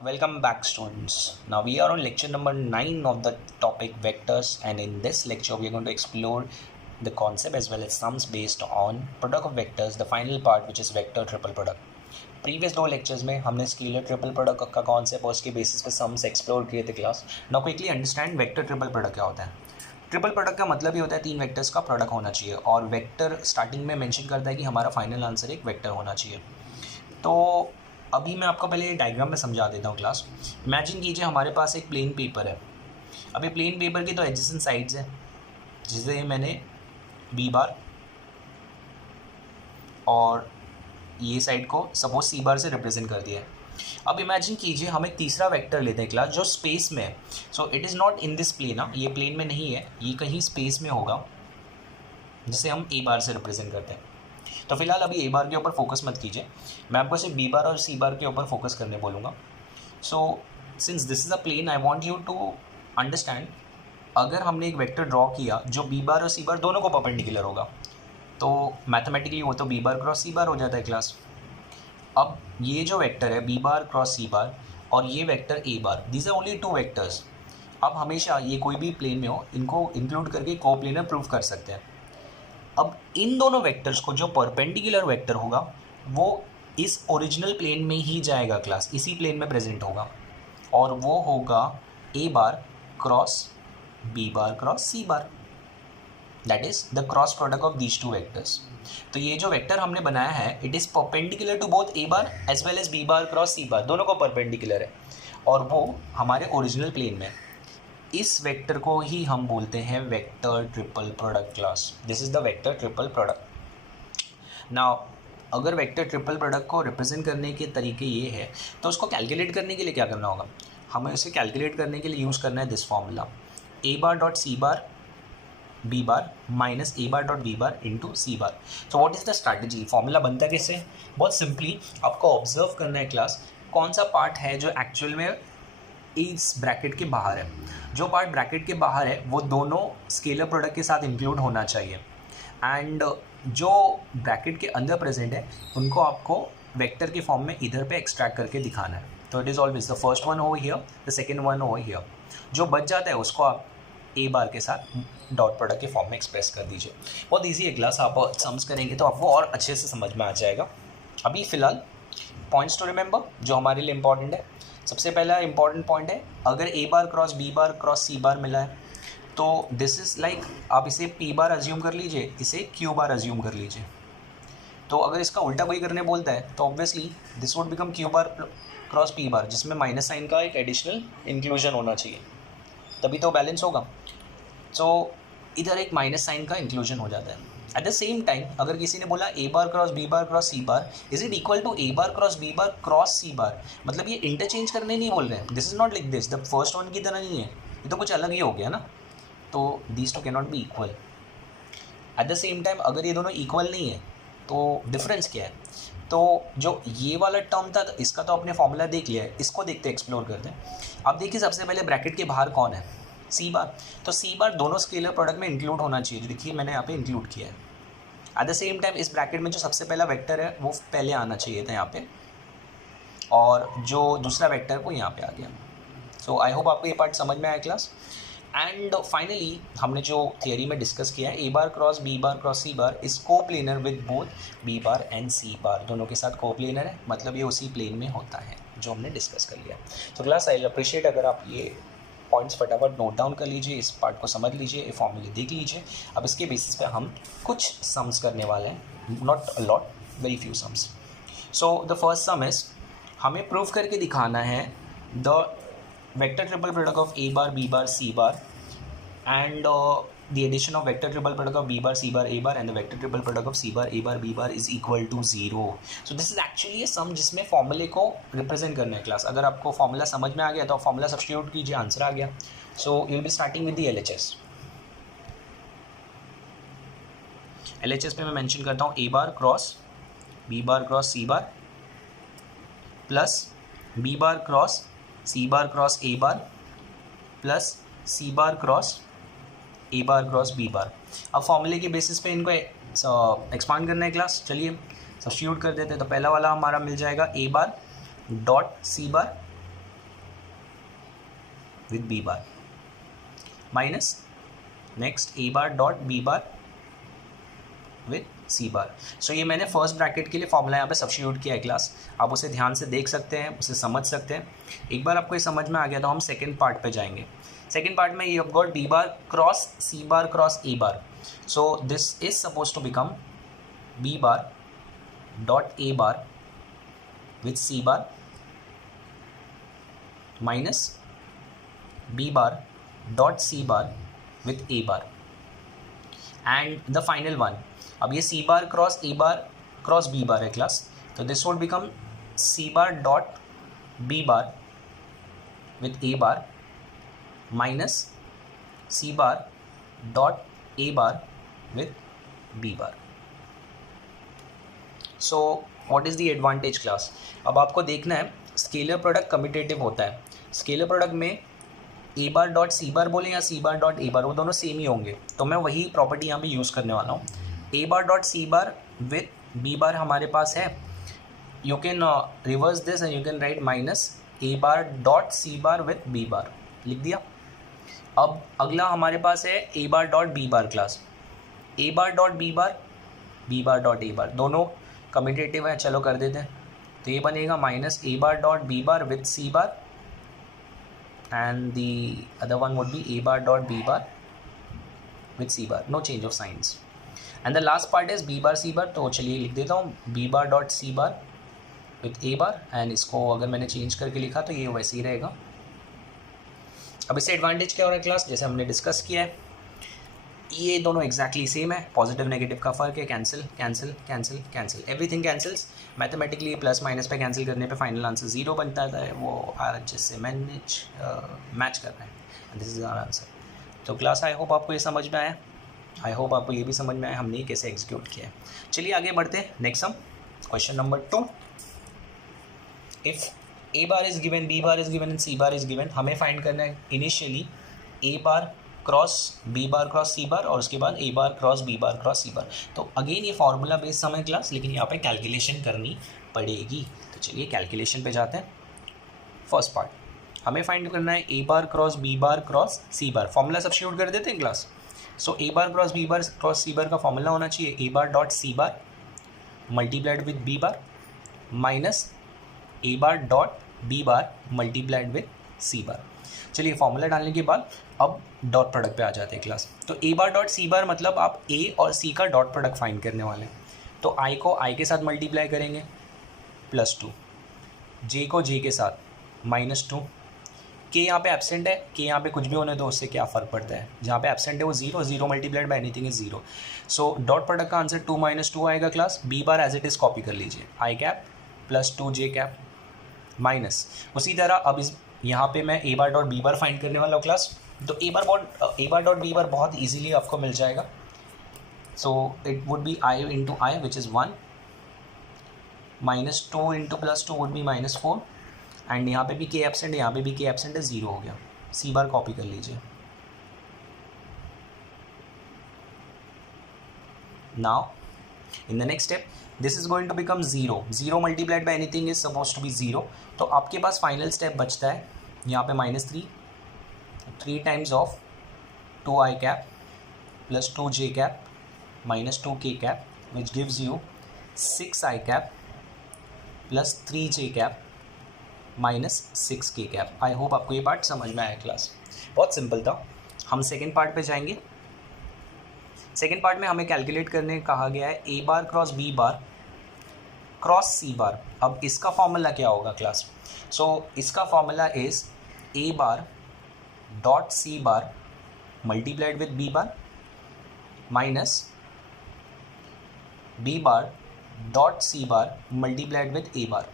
Welcome back, students. Now we are on lecture number 9 of the topic vectors, and in this lecture we are going to explore the concept as well as sums based on product of vectors, the final part which is vector triple product. Previous दो lectures में हमने scalar triple product का concept और उसके basis पे sums explore किए थे class. Now quickly understand vector triple product क्या होता है. ट्रिपल प्रोडक्ट का मतलब ये होता है तीन वेक्टर्स का प्रोडक्ट होना चाहिए, और वेक्टर स्टार्टिंग में मेंशन करता है कि हमारा फाइनल आंसर एक वेक्टर होना चाहिए. तो अभी मैं आपको पहले डायग्राम में समझा देता हूँ क्लास. इमेजिन कीजिए हमारे पास एक प्लेन पेपर है. अभी प्लेन पेपर की तो एडजेसेंट साइड्स हैं, जिसे मैंने बी बार और ये साइड को सपोज सी बार से रिप्रेजेंट कर दिया है. अब इमेजिन कीजिए हम एक तीसरा वेक्टर लेते हैं क्लास जो स्पेस में है. So it is not in this plane. ये प्लेन में नहीं है, ये कहीं स्पेस में होगा, जिसे हम ए बार से रिप्रेजेंट करते हैं. तो फिलहाल अभी ए बार के ऊपर फोकस मत कीजिए, मैं आपको सिर्फ बी बार और सी बार के ऊपर फोकस करने बोलूँगा. So since this is a plane I want you to understand, अगर हमने एक वेक्टर ड्रॉ किया जो बी बार और सी बार दोनों को परपेंडिकुलर होगा, तो मैथमेटिकली वो तो बी बार क्रॉस सी बार हो जाता है क्लास. अब ये जो वेक्टर है B bar cross C bar और ये vector A bar, these are only two vectors. अब हमेशा ये कोई भी प्लेन में हो, इनको इंक्लूड करके कोप्लेनर प्रूव कर सकते हैं. अब इन दोनों वेक्टर्स को जो परपेंडिकुलर वेक्टर होगा वो इस ओरिजिनल प्लेन में ही जाएगा क्लास, इसी प्लेन में प्रेजेंट होगा, और वो होगा A bar cross B bar cross C bar. That is the cross product of these two vectors. तो ये जो वेक्टर हमने बनाया है it is perpendicular to both A bar as well as B bar cross C bar, दोनों को perpendicular है और वो हमारे ओरिजिनल प्लेन में है. इस वेक्टर को ही हम बोलते हैं vector triple product class. This is the vector triple product. Now अगर वेक्टर ट्रिपल प्रोडक्ट को रिप्रेजेंट करने के तरीके ये है, तो उसको कैलकुलेट करने के लिए क्या करना होगा, हमें उसे कैलकुलेट करने के लिए यूज़ करना है this formula, A bar dot C bar B bar minus A bar dot B bar into C bar. So what is the strategy. Formula बनता है कैसे, बहुत सिंपली आपको ऑब्जर्व करना है क्लास, कौन सा पार्ट है जो एक्चुअल में इस ब्रैकेट के बाहर है. जो पार्ट ब्रैकेट के बाहर है वो दोनों स्केलर प्रोडक्ट के साथ इंक्लूड होना चाहिए, एंड जो ब्रैकेट के अंदर प्रेजेंट है उनको आपको वेक्टर के फॉर्म में इधर पे एक्सट्रैक्ट करके दिखाना है. तो it is always the first one over here, the second one over here. जो बच जाता है उसको आप ए बार के साथ डॉट प्रोडक्ट के फॉर्म में एक्सप्रेस कर दीजिए. बहुत ईजी है क्लास, आप सम्स करेंगे तो आपको और अच्छे से समझ में आ जाएगा. अभी फ़िलहाल पॉइंट्स टू रिमेंबर जो हमारे लिए इंपॉर्टेंट है. सबसे पहला इंपॉर्टेंट पॉइंट है, अगर ए bar cross B bar cross C बार मिला है तो दिस इज़ लाइक, आप इसे पी बार अज्यूम कर लीजिए, इसे क्यू बार अज्यूम कर लीजिए. तो अगर इसका उल्टा कोई करने बोलता है तो obviously this would become Q bar cross P बार, जिसमें माइनस साइन का एक एडिशनल इंक्लूजन होना चाहिए, तभी तो बैलेंस होगा. सो इधर एक माइनस साइन का इंक्लूजन हो जाता है. एट द सेम टाइम अगर किसी ने बोला A bar cross B bar cross C bar is it equal to A bar cross B bar cross C bar, मतलब ये इंटरचेंज करने नहीं बोल रहे हैं. This is not like this, the first one की तरह नहीं है, ये तो कुछ अलग ही हो गया ना. तो these two can not be equal. At the same time अगर ये दोनों इक्वल नहीं है तो डिफरेंस क्या है. तो जो ये वाला टर्म था इसका तो आपने फॉर्मूला देख लिया है, इसको देखते एक्सप्लोर करते हैं. अब देखिए सबसे पहले ब्रैकेट के बाहर कौन है, सी बार. तो सी बार दोनों स्केलर प्रोडक्ट में इंक्लूड होना चाहिए, जो देखिए मैंने यहाँ पे इंक्लूड किया है. एट द सेम टाइम इस ब्रैकेट में जो सबसे पहला वेक्टर है वो पहले आना चाहिए था यहाँ पे, और जो दूसरा वेक्टर है वो यहाँ पे आ गया. सो आई होप आपको ये पार्ट समझ में आया क्लास. एंड फाइनली हमने जो थियरी में डिस्कस किया है, A bar cross B bar cross C bar is को planar with both B bar and C bar, दोनों के साथ को प्लेनर है, मतलब ये उसी प्लेन में होता है जो हमने डिस्कस कर लिया. तो क्लास आई अप्रिशिएट अगर आप ये पॉइंट्स फटाफट नोट डाउन कर लीजिए, इस पार्ट को समझ लीजिए, ये फॉर्मूले देख लीजिए. अब इसके बेसिस पे हम कुछ सम्स करने वाले हैं, not a lot, very few sums. So the first sum is, हमें प्रूव करके दिखाना है the vector triple product of A bar B bar C bar and the addition of vector triple product of b bar c bar a bar and the vector triple product of c bar a bar b bar is equal to 0. so this is actually a sum जिसमें फॉर्मूले को represent करना है class. अगर आपको formula समझ में आ गया तो फॉर्मूला सब्स्टिट्यूट कीजिए, आंसर आ गया. So you will be starting with the LHS. LHS पे मैं मेंशन करता हूँ A bar cross B bar cross C bar plus B bar cross C bar cross A bar plus C bar cross A bar cross B bar. अब फॉर्मूले के basis पे इनको expand करना है क्लास. चलिए सब्स्टिट्यूट कर देते हैं. तो पहला वाला हमारा मिल जाएगा A bar dot C bar with B bar minus next A bar dot B bar with C bar. So ये मैंने फर्स्ट ब्रैकेट के लिए फॉर्मूला यहाँ पे सब्स्टिट्यूट किया है क्लास, आप उसे ध्यान से देख सकते हैं, उसे समझ सकते हैं। एक बार आपको ये समझ में आ गया तो हम सेकेंड पार्ट पे जाएंगे। सेकेंड पार्ट में you have got B bar cross C bar cross A bar. So this is suppose to become B bar dot A bar with C bar minus B bar dot C bar with A bar and the final one. अब ये सी bar cross B बार है class, तो this would become C bar dot B bar with A bar minus C bar dot A bar with B bar. So what is the advantage class? अब आपको देखना है scalar product commutative होता है। Scalar product में ए bar dot C बार बोले या सी bar dot A बार, वो दोनों सेम ही होंगे, तो मैं वही प्रॉपर्टी यहाँ पे यूज़ करने वाला हूँ। A bar dot C bar with B bar हमारे पास है, you can reverse this and you can write minus A bar dot C bar with B bar, लिख दिया। अब अगला हमारे पास है A bar dot B bar class, A bar dot B bar dot A bar, दोनों commutative है, चलो कर देते हैं। तो ये बनेगा minus A bar dot B bar with C bar and the other one would be a bar dot b bar with c bar, no change of signs, and the last part is b bar c bar। तो चलिए लिख देता हूँ b bar dot c bar with a bar, and इसको अगर मैंने change करके लिखा तो ये वैसे ही रहेगा। अब इससे एडवांटेज क्या हो रहा है क्लास, जैसे हमने डिस्कस किया है, ये दोनों एग्जैक्टली सेम है, पॉजिटिव नेगेटिव का फ़र्क है, cancel cancel cancel cancel, everything cancels. Mathematically plus minus पे कैंसिल करने पे फाइनल आंसर 0 बनता है, वो जिससे मैच कर रहे हैं, दिस इज आवर आंसर। तो क्लास आई होप आपको ये समझ में आया, आई होप आपको ये भी समझ में आया हमने ये कैसे एग्जीक्यूट किया है। चलिए आगे बढ़ते हैं, next sum, question number 2। If A bar is given, B bar is given and C bar is given, हमें फाइंड करना है initially A bar cross B bar cross C bar और उसके बाद A bar cross B bar cross C bar. तो again ये formula based सम है class, लेकिन यहाँ पे कैलकुलेशन करनी पड़ेगी। तो चलिए कैलकुलेशन पे जाते हैं। फर्स्ट पार्ट हमें फाइंड करना है A bar cross B bar cross C bar, formula substitute कर देते हैं class. So A bar cross B bar cross C bar का फॉर्मूला होना चाहिए A bar dot C bar multiplied with B bar minus A bar dot B bar multiplied with C bar. चलिए formula डालने के बाद अब dot product पे आ जाते हैं क्लास। तो ए बार डॉट सी बार मतलब आप ए और सी का डॉट प्रोडक्ट फाइंड करने वाले हैं। तो आई को आई के साथ मल्टीप्लाई करेंगे +2, जे को जे के साथ -2, के यहाँ पे एब्सेंट है, के यहाँ पे कुछ भी होने दो, उससे क्या फ़र्क पड़ता है, जहाँ पे एब्सेंट है वो 0, 0 multiplied by anything is 0। So dot product का आंसर 2 - 2 आएगा class. B bar as it is copy कर लीजिए, I cap +2 J cap minus, उसी तरह अब इस यहाँ पे मैं A bar dot B bar find करने वाला हूँ क्लास। तो ए बार डॉट बी बार बहुत इजीली आपको मिल जाएगा। So it would be I into I which is 1 -2 into +2 would be -4 and यहाँ पे भी के एब्सेंट है, यहाँ पे भी के एब्सेंट है, 0 हो गया। सी बार कॉपी कर लीजिए। Now in the next step this is going to become 0, 0 multiplied by anything is suppose to be 0। तो आपके पास फाइनल स्टेप बचता है यहाँ पे -3 times of 2i cap +2j cap -2k cap which gives you 6i cap +3j cap -6k cap. I hope आपको ये part समझ में आया क्लास, बहुत सिंपल था। हम सेकेंड पार्ट पे जाएंगे। सेकेंड पार्ट में हमें कैलकुलेट करने कहा गया है A bar cross B bar cross C bar. अब इसका फॉर्मूला क्या होगा क्लास? सो इसका formula is A bar dot C bar multiplied with B bar minus B bar dot C bar multiplied with A bar.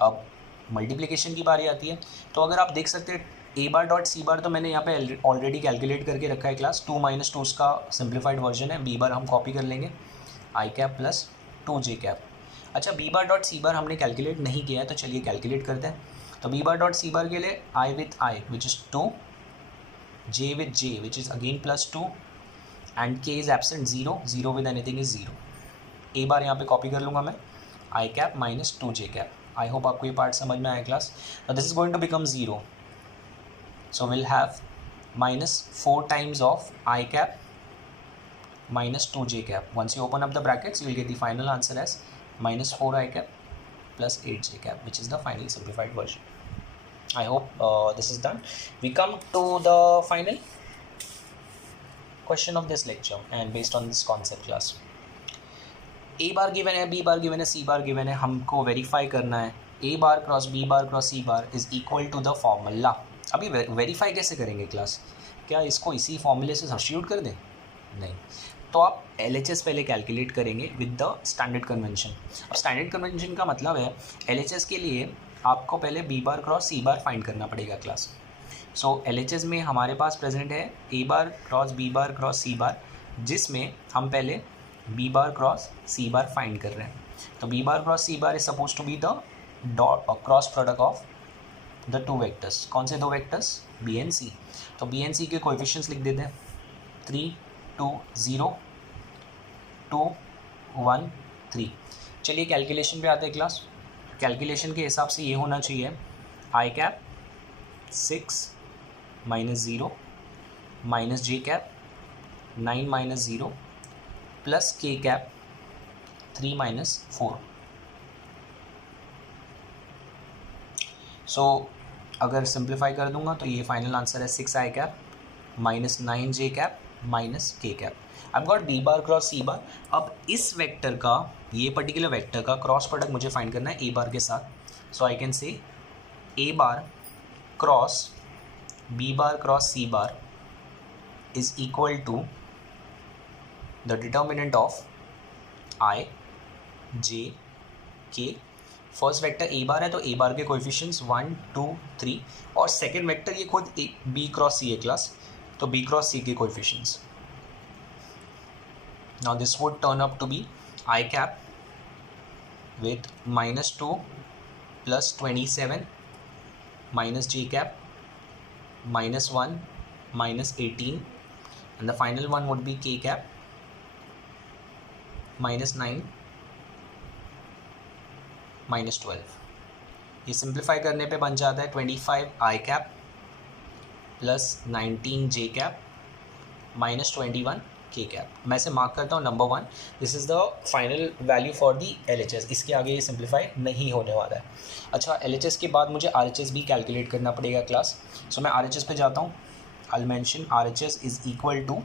अब multiplication की बारी आती है, तो अगर आप देख सकते हैं ए बार डॉट सी बार तो मैंने यहाँ पे ऑलरेडी कैलकुलेट करके रखा है क्लास, 2 - 2 का सिंप्लीफाइड वर्जन है। बी बार हम कॉपी कर लेंगे, आई कैप +2j कैप। अच्छा बी बार डॉट सी बार हमने कैलकुलेट नहीं किया है, तो चलिए कैलकुलेट करते हैं। तो B bar dot C bar के लिए I with I which is 2, J with J which is again +2 and K is absent 0, 0 with anything is 0। A bar यहाँ पे कॉपी कर लूँगा मैं, I cap -2j cap. I hope आपको ये part समझ में आया class. This is going to become 0 So we'll have minus 4 times of I cap minus 2j cap. Once you open up the brackets, you will get the final answer as minus 4 I cap plus 8j cap, which is the final simplified version. I hope this is done. We come to the final question of this lecture, and based on this concept class, a bar given है, b bar given है, c bar given है, हमको verify करना है a bar cross b bar cross c bar is equal to the formula. अभी verify कैसे करेंगे class? क्या इसको इसी फॉर्मूले से सब्स्टिट्यूट कर दें? नहीं. तो आप LHS पहले कैलकुलेट करेंगे विद द स्टैंडर्ड कन्वेंशन. अब स्टैंडर्ड कन्वेंशन का मतलब है LHS के लिए आपको पहले b bar cross c bar find करना पड़ेगा क्लास. सो LHS में हमारे पास प्रेजेंट है a bar cross b bar cross c bar, जिसमें हम पहले b bar cross c bar find कर रहे हैं. तो b bar cross c bar is suppose to be the dot cross product of the two vectors. कौन से दो वेक्टर्स? b and c. तो b एंड c के कोएफिशिएंट्स लिख देते हैं. 3 2 0 2 1 3. चलिए कैलकुलेशन पे आते हैं क्लास. कैलकुलेशन के हिसाब से ये होना चाहिए आई कैप 6 माइनस 0 माइनस जे कैप 9 माइनस 0 प्लस के कैप 3 माइनस 4. सो अगर सिंप्लीफाई कर दूंगा तो ये फाइनल आंसर है 6 I cap minus 9 J cap minus K cap. I got B bar cross C bar. अब इस वेक्टर का, ये पर्टिकुलर वेक्टर का क्रॉस प्रोडक्ट मुझे फाइंड करना है ए बार के साथ. सो I can say A bar cross B bar cross C bar is equal to the determinant of I J K. First vector A बार है तो ए बार के कोएफिशिएंट्स 1 2 3, और सेकेंड वेक्टर ये खुद बी क्रॉस सी है क्लास, तो बी क्रॉस सी के coefficients. Now this would turn up to be I cap with minus 2 plus 27 minus j cap minus 1 minus 18, and the final one would be k cap minus 9 minus 12. ये simplify करने पे बन जाता है 25 I cap plus 19 j cap minus 21 के cap. मैं इसे mark करता हूँ number 1. This is the final value for the LHS. इसके आगे ये सिंप्लीफाई नहीं होने वाला है. अच्छा, LHS के बाद मुझे RHS भी कैलकुलेट करना पड़ेगा क्लास. सो मैं RHS पे जाता हूँ. I will mention RHS is equal to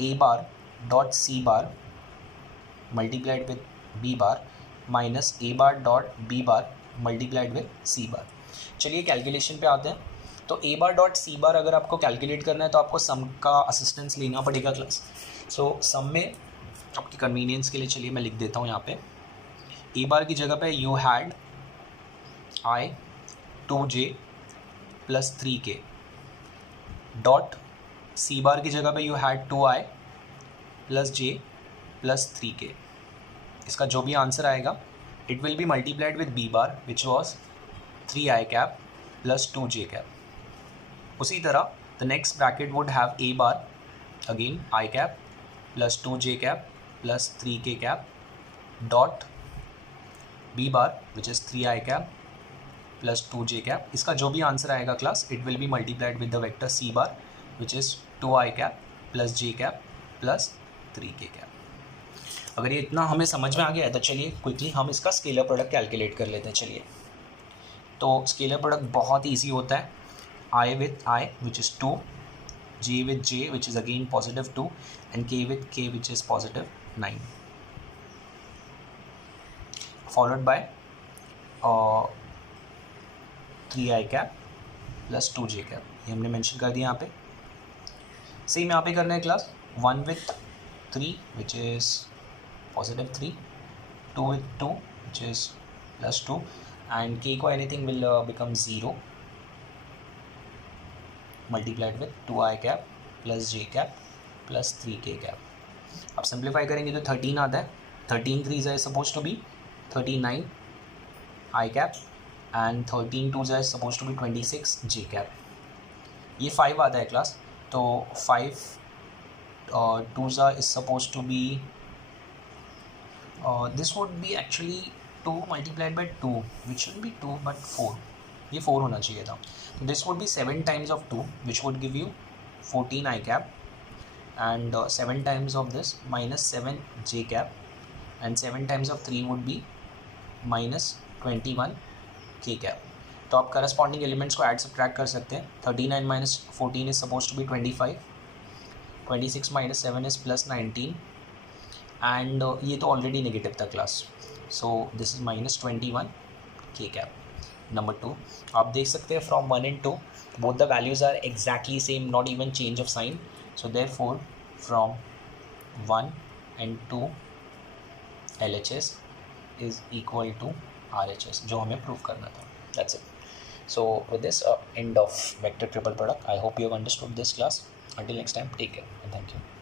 A bar dot C bar multiplied with B bar minus A bar dot B bar multiplied with C bar. चलिए कैलकुलेशन पे आते हैं. तो ए बार डॉट सी बार अगर आपको कैलकुलेट करना है तो आपको सम का असिस्टेंस लेना पड़ेगा क्लास. सो सम में आपकी कन्वीनियंस के लिए चलिए मैं लिख देता हूँ यहाँ पे. ए बार की जगह पे you had I 2j plus 3k dot C bar की जगह पे you had 2i plus j plus 3k. इसका जो भी आंसर आएगा it will be multiplied with B bar which was 3i cap plus 2j cap. उसी तरह the next bracket would have A bar again I cap plus 2j cap plus 3k cap dot B bar which is 3i cap plus 2j cap. इसका जो भी answer आएगा class it will be multiplied with the vector C bar which is 2i cap plus j cap plus 3k cap. अगर ये इतना हमें समझ में आ गया है तो चलिए क्विकली हम इसका स्केलर प्रोडक्ट कैलकुलेट कर लेते हैं. चलिए, तो स्केलर प्रोडक्ट बहुत ईजी होता है. I with I which is 2, J with J which is again positive 2, and K with K which is positive 9, followed by 3i cap plus 2j cap. ये हमने मेंशन कर दिया यहाँ पे. सेम यहाँ पे करना है class. 1 with 3 which is positive 3, 2 with 2 which is plus 2, and K को anything will become 0 multiplied with 2i cap plus j cap plus 3k cap. अब सिंप्लीफाई करेंगे तो 13 आता है. 13 3 is suppose to be 39 i cap and 13 2 is suppose to be 26 j cap. ये 5 आता है class. तो 5 2 is suppose to be this would be actually 2 multiplied by 2 which will be 2 but 4. ये 4 होना चाहिए था. तो this would B 7 times of 2 which would give you 14 I cap, and 7 times of this minus 7 j cap, and 7 times of 3 would be minus 21 k cap. तो आप corresponding elements को add subtract कर सकते हैं. 39 minus 14 is suppose to be 25, 26 minus 7 is plus 19, and ये तो already negative था class, so this is minus 21 k cap. Number 2, आप देख सकते हैं from 1 and 2 both the values are exactly same, not even change of sign. So therefore from 1 and 2 LHS is equal to RHS, जो हमें prove करना था. That's it. So with this end of vector triple product. I hope you have understood this class. Until next time, take care and thank you.